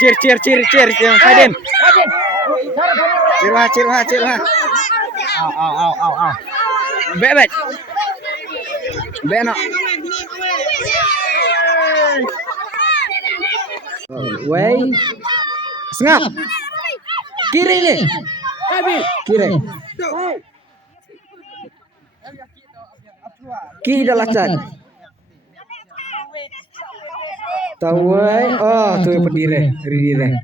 Cheer, yang Faden. Cheer. Au. Bet. Beno. Wey. Sengap. Kiri nih. Kiri. Kiri dah lacan. Tawai, oh tuh pendire, dire.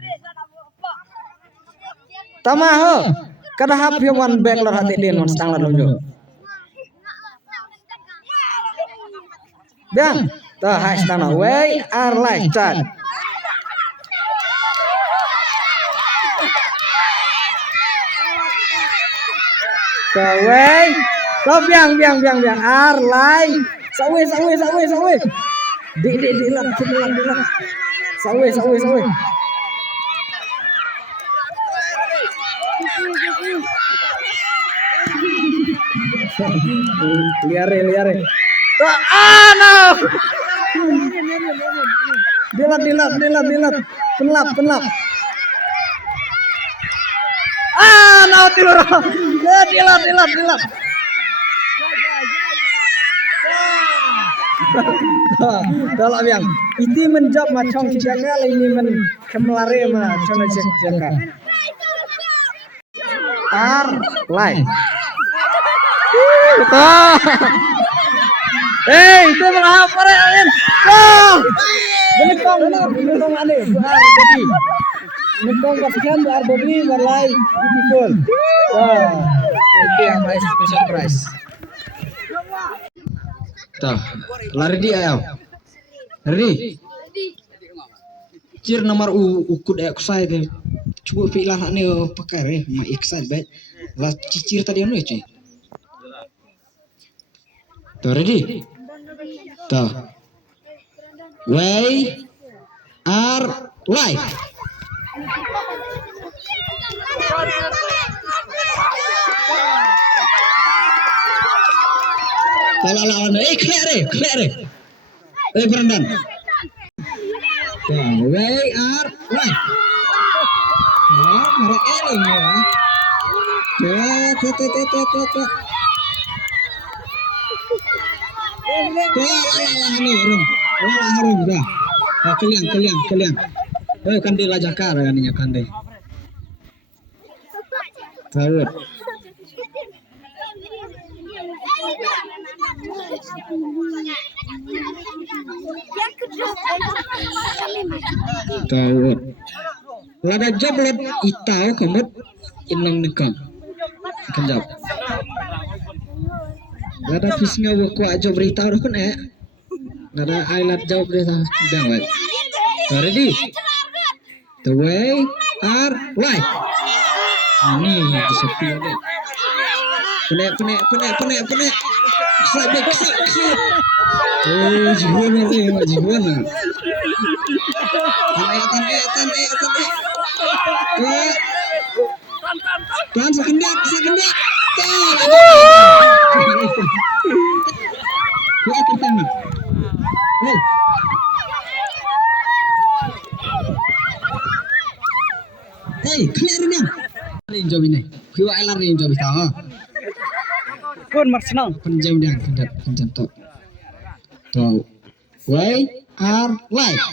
Tamaho, kada hap yang one back lor hati din one stang lor jo. Bang, tah hai stang na, way are like chat. Tawai, tah biang, are like, sawe. Di lam. Sawe. Liare. Tuh, no. Dilat. Penlap. No, tilur. Dilat. Kalau yang itu menjawab macam jaga ini men kemelare macam jaga. Lain. Itu mengapa Ren? Benekong ane. Jadi benekong kasihan Bobi malai beautiful. Itu yang my special prize. Tuh, lari di ayam. Lari. Cir nomor ukud excited. Cuba filah ni pakai ma excited baik. Lah cicir tadi anu ya cuy. Tuh ready. Tuh. We are live. Kalau lawan clear. Brandon. We are live. Mereka ini ya. Harum dah. Kalian. Kan dia lajakar aninya kan deh. Tahu. Lada jablet itau kamut inang nekam. Kenjap. Lada pisnga ko ajo berita dah kan Lada ailat jawab berita banget. Ready? The way are live. Ini sepi ni. Penek. Kesat. Jibuan. Tan sekendak. Kuat pertama. Hey, clear ni. Rin job ini. Kuat elar rin job itu. Kun marsenang penjam dia penjam tu. We are live.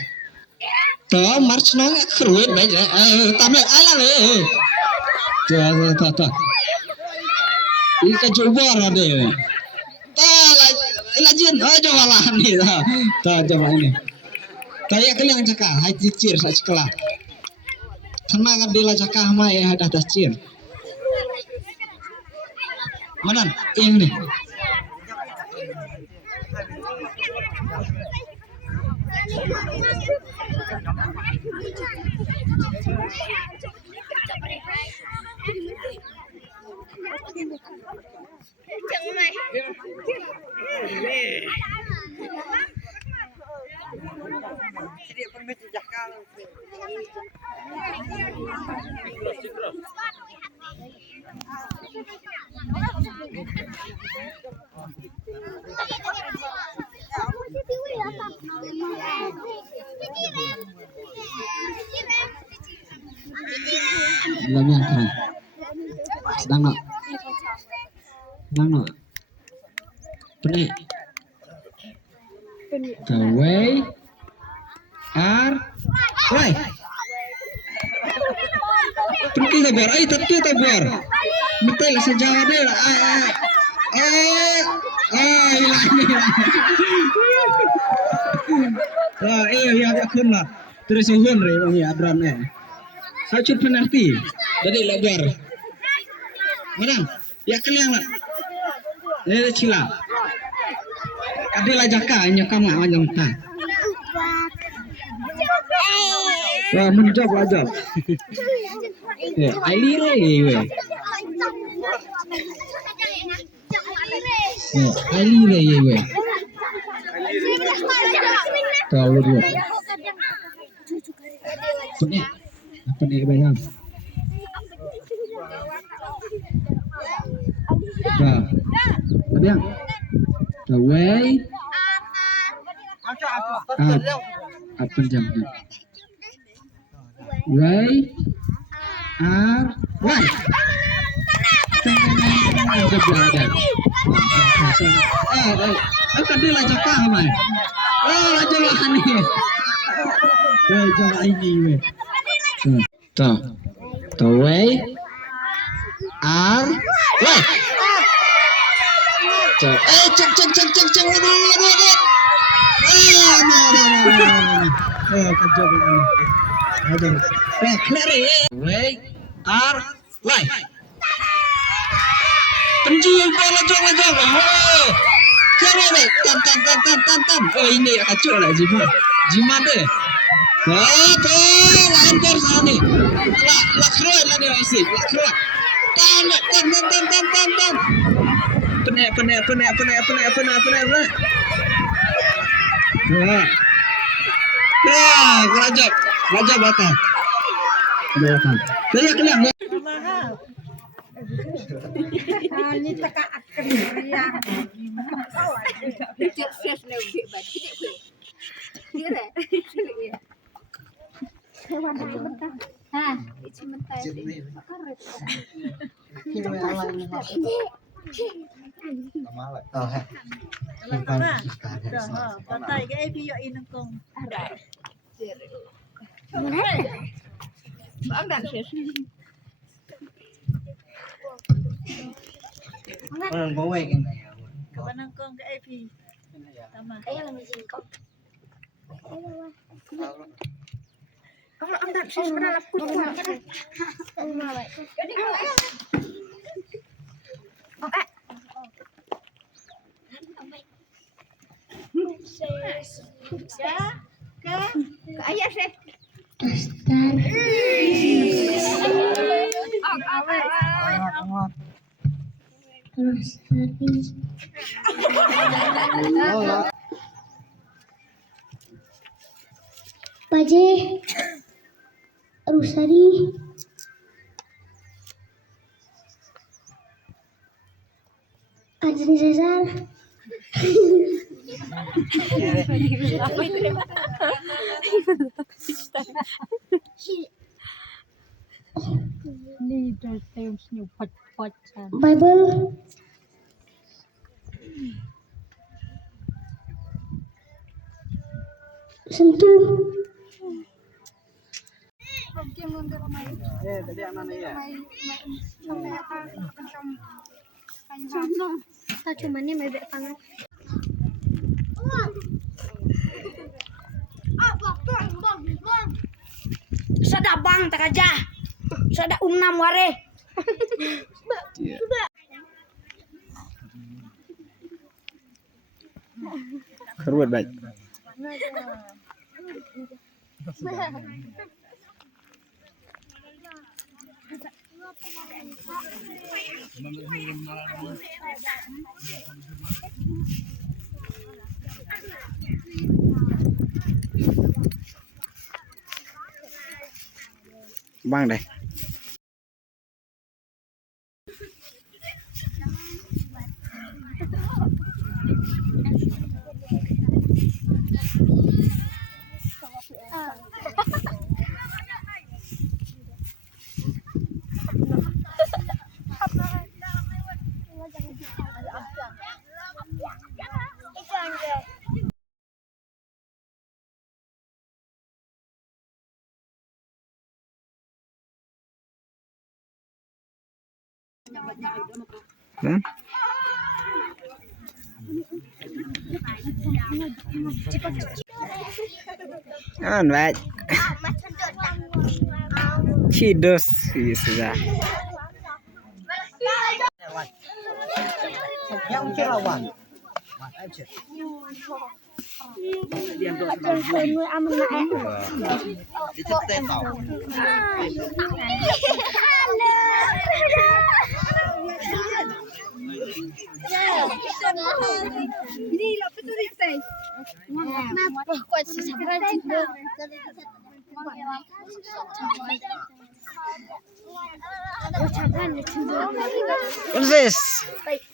To marsenang keruit baca. Tamat alam Tu. Ika coba ada. Lajin, coba lah ni. Coba ini. Kayak kalian cakap, hai cicir sa sekolah. Karena kan dia cakap mai ada cicir. Mana? Ini. Lamang kan. Sedang nak. Sedang nak. Penik. The way are right. Pergi sabar, tapi sabar. Betul sejauh dia. Ya aku lah. Terus uhun re bang ya adran Satu penalti. Jadi lebar. Menang. Ya kalian lah. Ini cila. Adalah jaka nyakam macam ta. Wah, menjawab aja. Ya, aili re we. Ya, aili re we. Tahu dua. Punya. Apa ni bayang? Nah, bayang. The way apa jam? Way are right. Akan dia lajak kah mai? Lajak lah ni. Lajak ini we. The way are right. Cek. Way are right. Penjual lajak. Keren. Tam. Oh ini kacau lah Jima deh. Lancar sana ni. Lakroy lah ni asyik. Lakroy. Tam. Penek. Rajab batang. Saya kelang. Ini teka akan riang. Patay cái AP yo inang kong. Orang bawa kan. Kapan kong ke AP? Tama. Kaya lang may singkong. Kalau anda sus pernah laput kuat kan? Ke ayah sih. Paje Rusari Arjun Cesar Bible Sentuh cuma ni bebek pangat. Sada bang tak aja. Sada umnam ware. Keruat baik. bang đây Hả? Vậy khi đớt thì sẽ ra What's this?